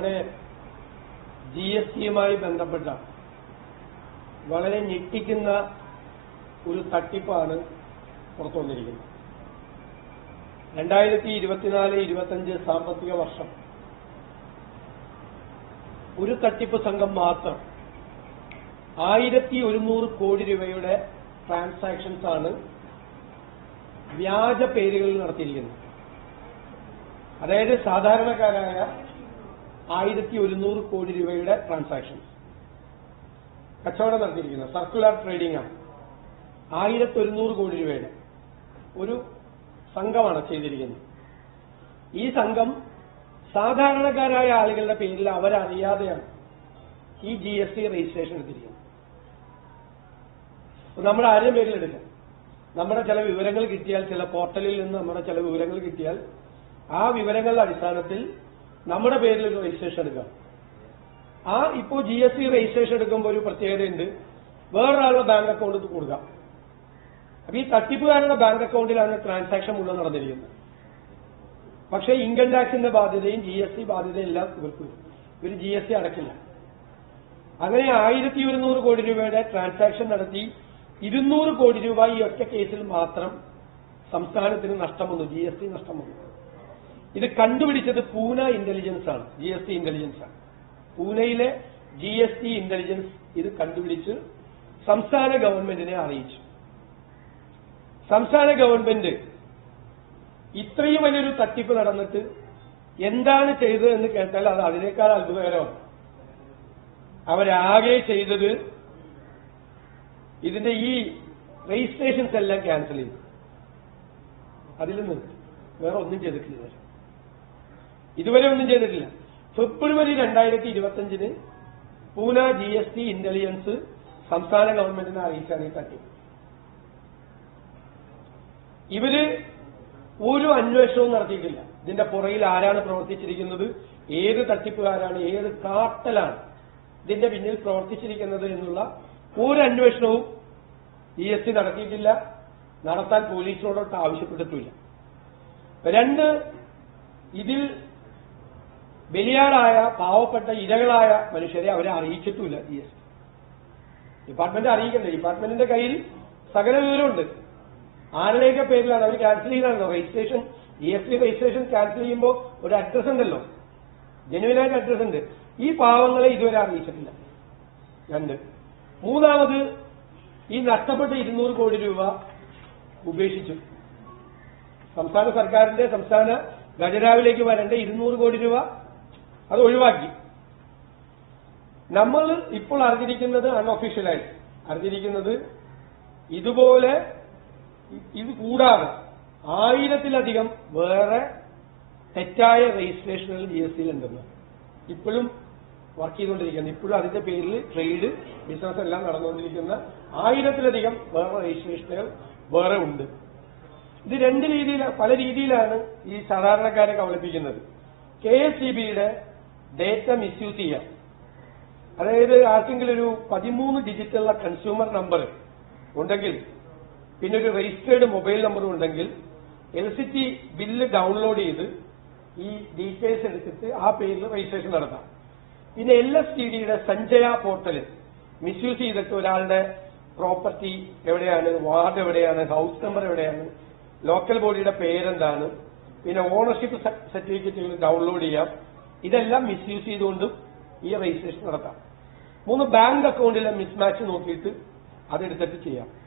നമ്മുടെ G S ടിയുമായി ബന്ധപ്പെട്ട വളരെ ഞെട്ടിക്കുന്ന ഒരു തട്ടിപ്പാണ് പുറത്തുവന്നിരിക്കുന്നത് രണ്ടായിരത്തി ഇരുപത്തിനാല് ഇരുപത്തഞ്ച് സാമ്പത്തിക വർഷം. ഒരു തട്ടിപ്പ് സംഘം മാത്രം ആയിരത്തി ഒരുന്നൂറ് കോടി രൂപയുടെ ട്രാൻസാക്ഷൻസ് ആണ് വ്യാജ പേരുകളിൽ നടത്തിയിരിക്കുന്നത്. അതായത് സാധാരണക്കാരായ ആയിരത്തി ഒരുന്നൂറ് കോടി രൂപയുടെ ട്രാൻസാക്ഷൻസ് കച്ചവടം നടത്തിയിരിക്കുന്നത് സർക്കുലർ ട്രേഡിംഗ് ആണ്. ആയിരത്തി ഒരുന്നൂറ് കോടി രൂപയുടെ ഒരു സംഘമാണ് ചെയ്തിരിക്കുന്നത്. ഈ സംഘം സാധാരണക്കാരായ ആളുകളുടെ പേരിൽ അവരറിയാതെയാണ് ഈ ജി എസ് ടി രജിസ്ട്രേഷൻ എടുത്തിരിക്കുന്നത്. നമ്മുടെ ആരും എടുക്കാം നമ്മുടെ ചില വിവരങ്ങൾ കിട്ടിയാൽ ചില പോർട്ടലിൽ നിന്ന് നമ്മുടെ ചില വിവരങ്ങൾ കിട്ടിയാൽ ആ വിവരങ്ങളുടെ അടിസ്ഥാനത്തിൽ നമ്മുടെ പേരിൽ ഒരു രജിസ്ട്രേഷൻ എടുക്കാം. ആ ഇപ്പോ ജി എസ് ടി രജിസ്ട്രേഷൻ എടുക്കുമ്പോൾ ഒരു പ്രത്യേകതയുണ്ട് വേറൊരാളുടെ ബാങ്ക് അക്കൗണ്ട് കൊടുക്കാം. അപ്പൊ ഈ തട്ടിപ്പുകാരുടെ ബാങ്ക് അക്കൗണ്ടിലാണ് ട്രാൻസാക്ഷൻ മുഴുവൻ നടന്നിരിക്കുന്നത്. പക്ഷേ ഇൻകം ടാക്സിന്റെ ബാധ്യതയും ജി എസ് ടി ബാധ്യതയും എല്ലാം ഇവർക്ക്. ഇവർ ജി എസ് ടി അടക്കില്ല. അങ്ങനെ ആയിരത്തി ഒരുന്നൂറ് കോടി രൂപയുടെ ട്രാൻസാക്ഷൻ നടത്തി ഇരുന്നൂറ് കോടി രൂപ ഈ ഒറ്റ കേസിൽ മാത്രം സംസ്ഥാനത്തിന് നഷ്ടം വന്നു. ജി എസ് ടി നഷ്ടം വന്നു. ഇത് കണ്ടുപിടിച്ചത് പൂന ഇന്റലിജൻസ് ആണ് ജി എസ് ടി ഇന്റലിജൻസ് ആണ്. പൂനെയിലെ ജി എസ് ടി ഇന്റലിജൻസ് ഇത് കണ്ടുപിടിച്ച് സംസ്ഥാന ഗവൺമെന്റിനെ അറിയിച്ചു. സംസ്ഥാന ഗവൺമെന്റ് ഇത്രയും വലിയൊരു തട്ടിപ്പ് നടന്നിട്ട് എന്താണ് ചെയ്തത് എന്ന് കേട്ടാൽ അത് അതിനേക്കാൾ അത്ഭുതകരമാണ്. അവരാകെ ചെയ്തത് ഇതിന്റെ ഈ രജിസ്ട്രേഷൻസ് എല്ലാം ക്യാൻസൽ ചെയ്തു. അതിൽ നിന്ന് വേറെ ഒന്നും ചെയ്തിട്ടില്ല. ഇതുവരെ. ഒന്നും ചെയ്തിട്ടില്ല. ഫെബ്രുവരി രണ്ടായിരത്തി ഇരുപത്തിയഞ്ചിന് Pune G S T intelligence സംസ്ഥാന ഗവൺമെന്റിനെ അറിയിച്ചാണ് ഈ ഇവർ ഒരു അന്വേഷണവും നടത്തിയിട്ടില്ല. ഇതിന്റെ പുറകിൽ ആരാണ് പ്രവർത്തിച്ചിരിക്കുന്നത് ഏത് തട്ടിപ്പുകാരാണ് ഏത് കാട്ടലാണ് ഇതിന്റെ പിന്നിൽ പ്രവർത്തിച്ചിരിക്കുന്നത് എന്നുള്ള ഒരു അന്വേഷണവും ഇ എസ് ടി നടത്തിയിട്ടില്ല. നടത്താൻ പോലീസിനോടൊട്ട് ആവശ്യപ്പെട്ടിട്ടില്ല രണ്ട് ഇതിൽ ബലിയാടായ പാവപ്പെട്ട ഇരകളായ മനുഷ്യരെ അവരെ അറിയിച്ചിട്ടില്ല ജി എസ് ഡിപ്പാർട്ട്മെന്റ് അറിയിക്കണ്ടേ. ഡിപ്പാർട്ട്മെന്റിന്റെ കയ്യിൽ സകല വിവരമുണ്ട്. ആരുടെയൊക്കെ പേരിലാണ്? അവർ cancel ചെയ്താണല്ലോ registration E S T registration cancel ചെയ്യുമ്പോൾ ഒരു അഡ്രസ് ഉണ്ടല്ലോ. ജനുവിനായിട്ട് അഡ്രസ് ഉണ്ട്. ഈ പാവങ്ങളെ ഇതുവരെ അറിയിച്ചിട്ടില്ല. രണ്ട്. മൂന്നാമത് ഈ നഷ്ടപ്പെട്ട ഇരുന്നൂറ് കോടി രൂപ ഉപേക്ഷിച്ചു. സംസ്ഥാന സർക്കാരിന്റെ സംസ്ഥാന ഖജനാവിലേക്ക് വരേണ്ട ഇരുന്നൂറ് കോടി രൂപ അത് ഒഴിവാക്കി. നമ്മൾ ഇപ്പോൾ അറിഞ്ഞിരിക്കുന്നത് അൺഒഫീഷ്യലായി അറിഞ്ഞിരിക്കുന്നത് ഇതുപോലെ ഇത് കൂടാതെ ആയിരത്തിലധികം വേറെ തെറ്റായ രജിസ്ട്രേഷനുകൾ ജി എസ് ടിയിൽ ഉണ്ടെന്ന് ഇപ്പോഴും വർക്ക് ചെയ്തുകൊണ്ടിരിക്കുന്നത് ഇപ്പോഴും അതിന്റെ പേരിൽ ട്രേഡ് ബിസിനസ് എല്ലാം നടന്നുകൊണ്ടിരിക്കുന്ന ആയിരത്തിലധികം വേറെ രജിസ്ട്രേഷനുകൾ വേറെ ഉണ്ട്. ഇത് രണ്ട് രീതിയിൽ പല രീതിയിലാണ് ഈ സാധാരണക്കാരെ കബളിപ്പിക്കുന്നത്. കെ എസ് സി ബിയുടെ ഡേറ്റ മിസ്യൂസ് ചെയ്യാം. അതായത് ആർക്കെങ്കിലും ഒരു പതിമൂന്ന് ഡിജിറ്റുള്ള കൺസ്യൂമർ നമ്പർ ഉണ്ടെങ്കിൽ പിന്നെ ഒരു രജിസ്റ്റേർഡ് മൊബൈൽ നമ്പർ ഉണ്ടെങ്കിൽ L C T bill download ചെയ്ത് ഈ ഡീറ്റെയിൽസ് എടുത്തിട്ട് ആ പേരിൽ രജിസ്ട്രേഷൻ നടത്താം. പിന്നെ എൽ എസ് ടി ഡിയുടെ സഞ്ജയ പോർട്ടൽ മിസ്യൂസ് ചെയ്തിട്ട് ഒരാളുടെ പ്രോപ്പർട്ടി എവിടെയാണ് വാർഡ് എവിടെയാണ് ഹൗസ് നമ്പർ എവിടെയാണ് ലോക്കൽ ബോഡിയുടെ പേരെന്താണ് പിന്നെ ഓണർഷിപ്പ് സർട്ടിഫിക്കറ്റുകൾ ഡൗൺലോഡ് ചെയ്യാം. ഇതെല്ലാം മിസ്യൂസ് ചെയ്തുകൊണ്ടും ഈ രജിസ്ട്രേഷൻ നടത്താം. മൂന്ന് ബാങ്ക് അക്കൗണ്ടിലെ മിസ്മാച്ച് നോക്കിയിട്ട് അതെടുത്തിട്ട് ചെയ്യാം.